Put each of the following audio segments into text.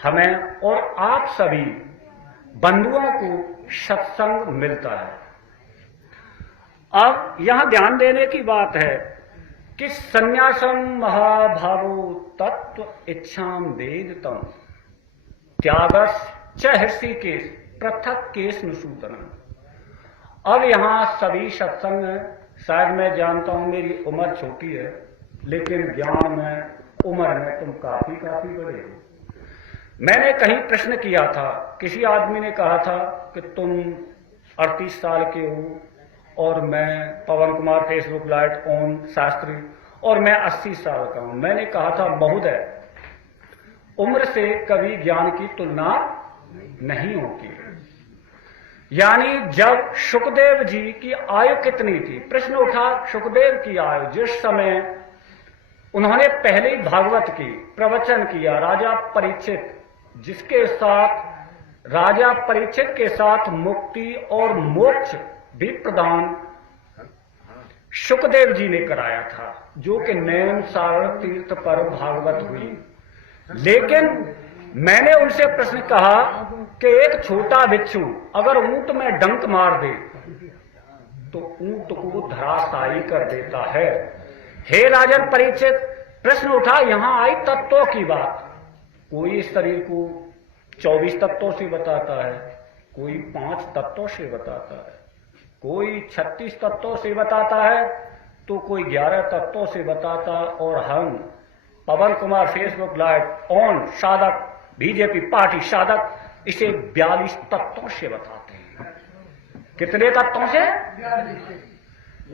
हमें और आप सभी बंधुओं को सत्संग मिलता है। अब यहां ध्यान देने की बात है कि संन्यासम महाभावो तत्व इच्छाम वेदतम त्यागश्च हृषिकेश पृथक केश नुसूतनम। अब यहां सभी सत्संग है। शायद मैं जानता हूं मेरी उम्र छोटी है, लेकिन ज्ञान में, उम्र में तुम काफी बड़े हो। मैंने कहीं प्रश्न किया था, किसी आदमी ने कहा था कि तुम 38 साल के हो और मैं पवन कुमार फेसबुक लाइट ओम शास्त्री और मैं 80 साल का हूं। मैंने कहा था महोदय, उम्र से कभी ज्ञान की तुलना नहीं होती। यानी जब सुखदेव जी की आयु कितनी थी, प्रश्न उठा सुखदेव की आयु, जिस समय उन्होंने पहले ही भागवत की प्रवचन किया, राजा परीक्षित, जिसके साथ राजा परीक्षित के साथ मुक्ति और मोक्ष भी प्रदान सुखदेव जी ने कराया था, जो कि नैन सारण तीर्थ पर भागवत हुई। लेकिन मैंने उनसे प्रश्न कहा कि एक छोटा बिच्छू अगर ऊंट में डंक मार दे तो ऊंट को धराशायी कर देता है। हे राजन परीक्षित, प्रश्न उठा, यहां आई तत्वों की बात। कोई इस शरीर को 24 तत्वों से बताता है, कोई 5 तत्वों से बताता है, कोई 36 तत्वों से बताता है, तो कोई 11 तत्वों से बताता। और हम पवन कुमार फेसबुक लाइव ऑन साधक, बीजेपी पार्टी साधक, इसे 42 तत्वों से बताते हैं। कितने तत्वों से?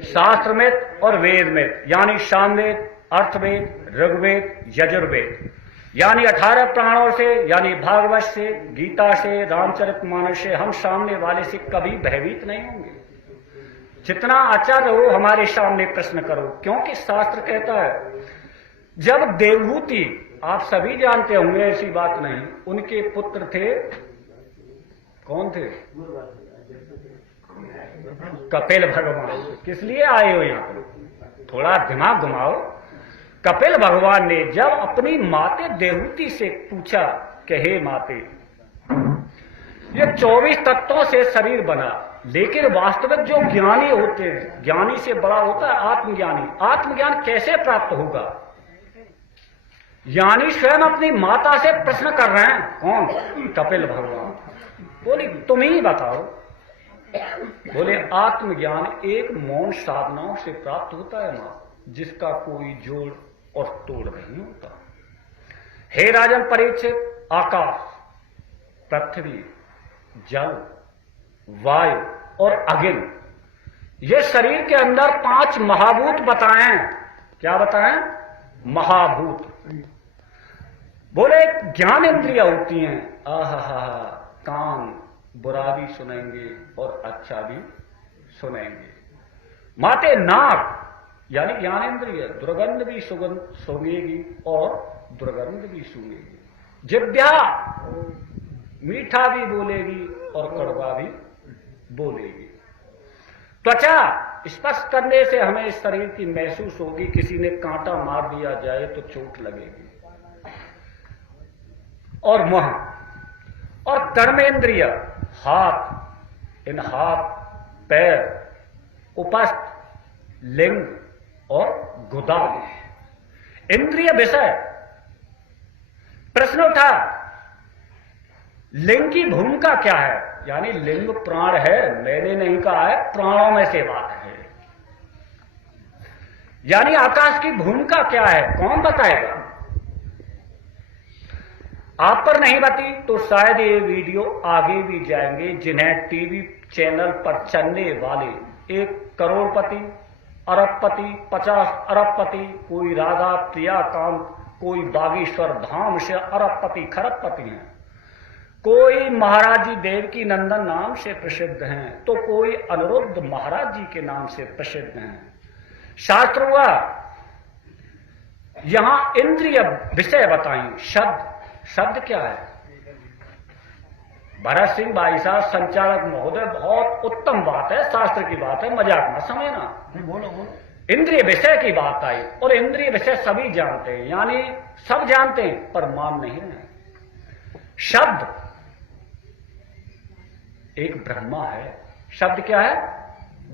शास्त्र में और वेद में, यानी सामवेद, अर्थवेद, ऋग्वेद, यजुर्वेद, यानी 18 प्राणों से, यानी भागवत से, गीता से, रामचरितमानस से हम सामने वाले से कभी भयभीत नहीं होंगे। जितना आचार्य हो हमारे सामने प्रश्न करो, क्योंकि शास्त्र कहता है जब देवहूति, आप सभी जानते होंगे, ऐसी बात नहीं, उनके पुत्र थे, कौन थे? कपिल भगवान। किस लिए आए हो यहां पर? थोड़ा दिमाग घुमाओ। कपिल भगवान ने जब अपनी माते देवहूति से पूछा कि हे माते, ये 24 तत्वों से शरीर बना, लेकिन वास्तविक जो ज्ञानी होते हैं, ज्ञानी से बड़ा होता है आत्मज्ञानी। आत्मज्ञान कैसे प्राप्त होगा? यानी स्वयं अपनी माता से प्रश्न कर रहे हैं। कौन? कपिल भगवान। बोली तुम ही बताओ। बोले आत्मज्ञान एक मौन साधनाओं से प्राप्त होता है मां, जिसका कोई जोड़ और तोड़ नहीं होता। हे राजन परीक्षित, आकाश, पृथ्वी, जल, वायु और अग्नि, ये शरीर के अंदर 5 महाभूत बताएं। क्या बताएं? महाभूत। बोले ज्ञान इंद्रिया होती हैं, आहा, कान बुरा भी सुनेंगे और अच्छा भी सुनेंगे। माते नाक, यानी ज्ञान इंद्रिय, दुर्गंध भी सुगंध सूंघेगी और दुर्गंध भी सूंघेगी। जिह्वा मीठा भी बोलेगी और कड़वा भी बोलेगी। त्वचा, स्पर्श करने से हमें इस शरीर की महसूस होगी, किसी ने कांटा मार दिया जाए तो चोट लगेगी। और मुंह और कर्मेंद्रिय, हाथ, इन हाथ, पैर, उपस्थ, लिंग और गुदा, इंद्रिय विषय। प्रश्न उठा लिंग की भूमिका क्या है? यानी लिंग प्राण है, मैंने नहीं कहा है, प्राणों में से बात है। यानी आकाश की भूमिका क्या है? कौन बताएगा? आप पर नहीं बती तो शायद ये वीडियो आगे भी जाएंगे। जिन्हें टीवी चैनल पर चलने वाले 1 करोड़पति, अरबपति, 50 अरबपति, कोई राधा प्रिया कांत, कोई बागेश्वर धाम से अरबपति खरबपति हैं, कोई महाराज जी देवकी नंदन नाम से प्रसिद्ध हैं, तो कोई अनिरुद्ध महाराज जी के नाम से प्रसिद्ध हैं। शास्त्र हुआ यहां इंद्रिय विषय बताएं। शब्द क्या है? भरत सिंह भाई साहब संचालक महोदय, बहुत उत्तम बात है, शास्त्र की बात है, मजाक मत समझना। बोलो। इंद्रिय विषय की बात आई, और इंद्रिय विषय सभी जानते हैं, यानी सब जानते हैं पर मान नहीं रहे। शब्द एक ब्रह्मा है। शब्द क्या है?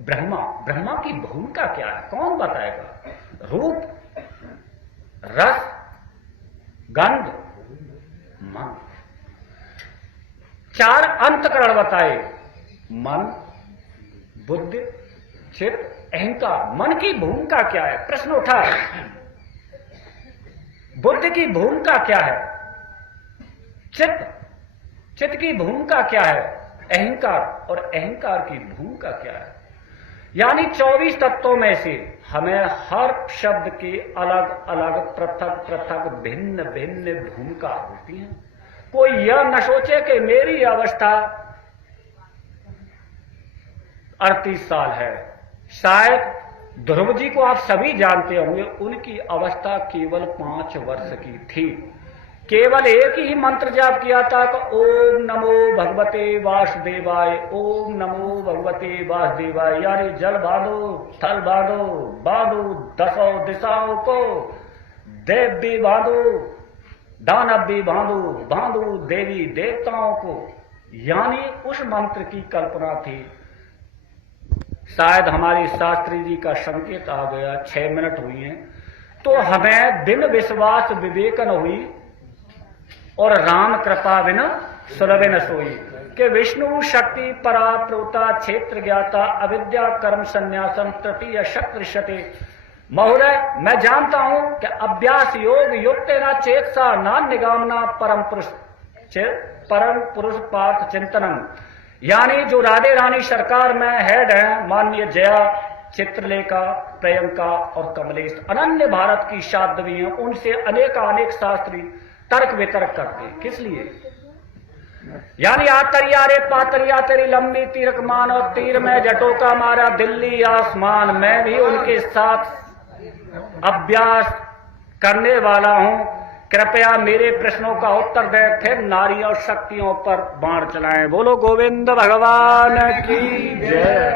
ब्रह्मा। ब्रह्मा की भूमिका क्या है? कौन बताएगा? रूप, रस, गंध, मन। 4 अंतकरण बताए, मन, बुद्धि, चित्त, अहंकार। मन की भूमिका क्या है? प्रश्न उठा। बुद्धि की भूमिका क्या है? चित्त, चित्त की भूमिका क्या है? अहंकार, और अहंकार की भूमिका क्या है? यानी 24 तत्वों में से हमें हर शब्द की अलग अलग पृथक पृथक भिन्न भिन्न भूमिका होती है। कोई यह न सोचे कि मेरी अवस्था 38 साल है। शायद ध्रुव जी को आप सभी जानते होंगे, उनकी अवस्था केवल 5 वर्ष की थी। केवल एक ही मंत्र जाप किया था कि ओम नमो भगवते वासुदेवाय, ओम नमो भगवते वासुदेवाय। यानी जल बांधो, थल बांधो, बांधो 10 दिशाओं को, देव भी बांधो, दानव भी बांधो, बांधो देवी देवताओं को। यानी उस मंत्र की कल्पना थी। शायद हमारी शास्त्री जी का संकेत आ गया, 6 मिनट हुई हैं, तो हमें दिन विश्वास विवेकन हुई और राम कृपा बिना सुलभ न सोई कि विष्णु शक्ति परा प्रोता क्षेत्र ज्ञाता अविद्या कर्म संन्यासम तृतीय शक्ति। महोदय, मैं जानता हूं कि अभ्यास योग युक्त न चेतसा न निगामना परम पुरुष पार्थ चिंतनम। यानी जो राधे रानी सरकार में हेड है, माननीय जया, चित्रलेखा, प्रियंका और कमलेश, अनन्य भारत की साध्वी हैं, उनसे अनेक शास्त्री तर्क वितर्क करते। किस लिए? यानी आतरिया रे पातरिया तेरी लंबी तीर कमान, और तीर में जटोका मारा दिल्ली आसमान। मैं भी उनके साथ अभ्यास करने वाला हूं। कृपया मेरे प्रश्नों का उत्तर दें, फिर नारी और शक्तियों पर बाण चलाएं। बोलो गोविंद भगवान की जय।